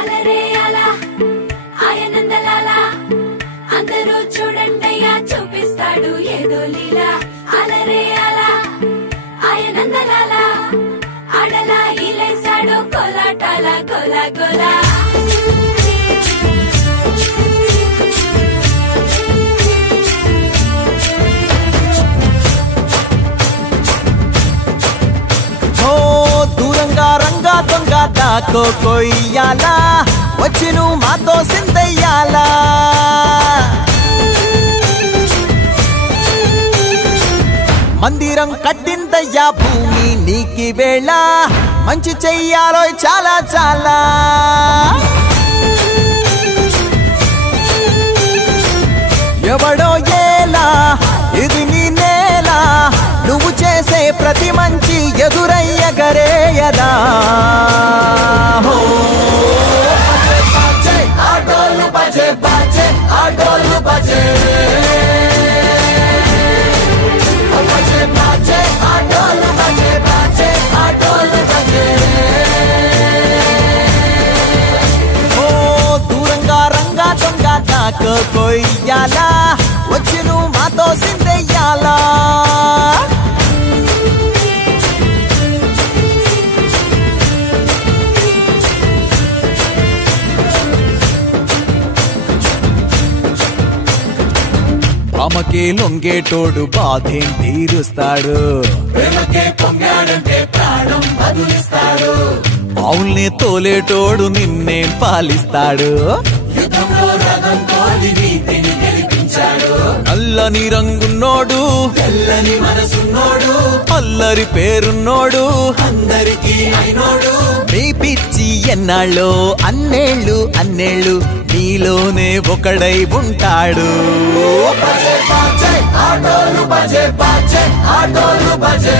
అలరే అలా ఆయనందలాలా అందరూ చూడండయ్యా చూపిస్తాడు ఏదో లీలా అలరే అలా ఆయనందలాలా ఆడలా ఇలేసాడు కోలాటాల గోలా గోలా దూరంగా రంగా దొంగ దాకో కొయ్యాలా వచ్చి నువ్వు మాతో సిందయ్యాలా మందిరం కట్టిందయ్యా భూమి నీకి వేళ మంచి చెయ్యాలో చాలా చాలా ఎవడో ఏలా ఇది నీ నేల నువ్వు చేసే ప్రతి మంచి ఎదురయ్యగరేయదా ఆటోలు బజే బజే ఆటోలు బజే బజే బజే ఆటోలు బజే బజే ఆటోలు బజే ఓ దూరంగా రంగా దొంగ దాకో కొయ్యాలా వచ్చి నువ్వు మాతో సిందెయ్యాలా ప్రేమకే లొంగేటోడు బాధేం తీరుస్తాడు ప్రేమకే పొంగాడంటే ప్రాణం బదులిస్తాడు అవుల్ని తోలేటోడు నిన్నేం పాలిస్తాడు యుద్ధంలో రథంతో నీతిని గెలిపించాడు నల్లని రంగున్నోడు తెల్లని మనసున్నోడు అల్లరి పేరున్నోడు అందరికీ అయినోడు నీ పిచ్చి ఎన్నాళ్ళో అన్నేళ్ళు అన్నేళ్ళు నీలోనే ఒకడై ఉంటాడు బజే బజే ఆటోలు బజే బజే ఆటోలు బజే